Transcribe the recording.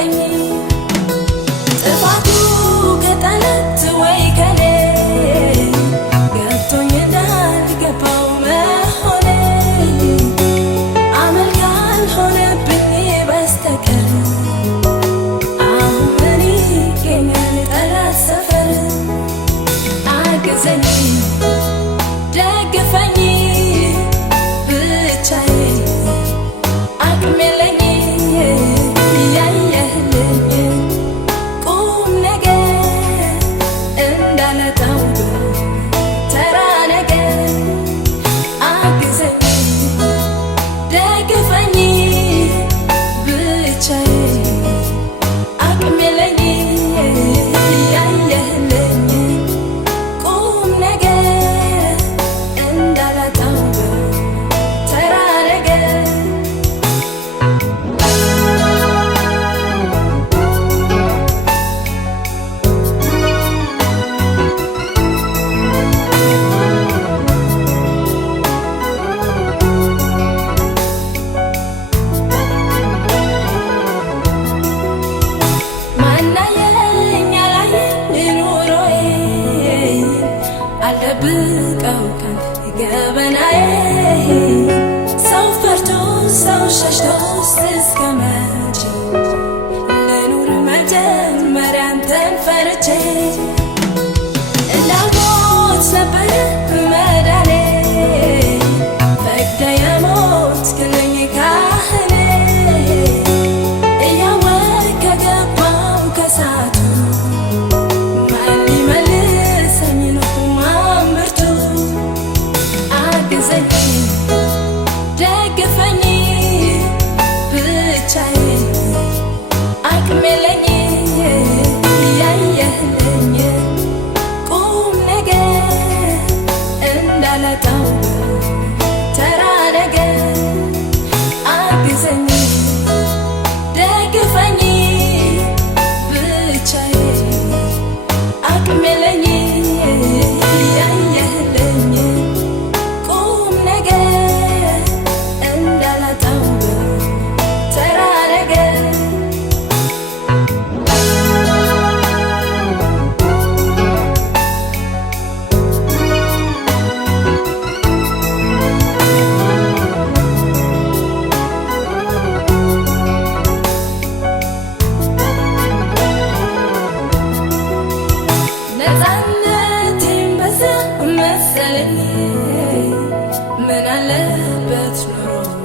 ናፈቀኝ ጥፋቱ ከጠላት ወይ ከኔ ገብቶኝ እንዳልገባው መሆኔ አመል ካልሆነብኝ በስተቀር አሁን ምን ይገኛል ጠላት ሰፈር አግዘኝ ደግፈኝ ብቻዬ አቅም የለኝ ያየህልኝ ቁም ነገር እንዳለጣው ተራ ነገር አግዘኝ ደግፈኝ ብቻዬ አቅም የለኝ ያየህልኝ ቁም ነገር እንዳለጣው ተራ ነገር ማናየኝ አላየኝ ኑሮዬ አልደብቀው ካንተ ገበናዬ ሰው ፈርቶ ሰው ሸሽቶ እስከ መቼ ልኑር መጀመሪያ አንተን ፈርቼ እንዳልሞት ነበረ መዳኔ ፈቅደ የሞትክልኝ ካህኔ እያወቅህ ከገባው ከሳቱ ማን ሊመልሰኝ ነው ማምርቱ አግዘኝ ደግፈኝ ብቻዬ አቅም የለኝ ያየህልኝ ቁም ነገር እንዳለጣው ተራ ነገር አግዘኝ ደግፈኝ ብቻዬ አቅም የለኝ ያየህልኝ ቁም ነገር እንዳለጣው ተራ ነገር ነፃነቴን በዛ መሰለኝ ምን አለበት ኖሮ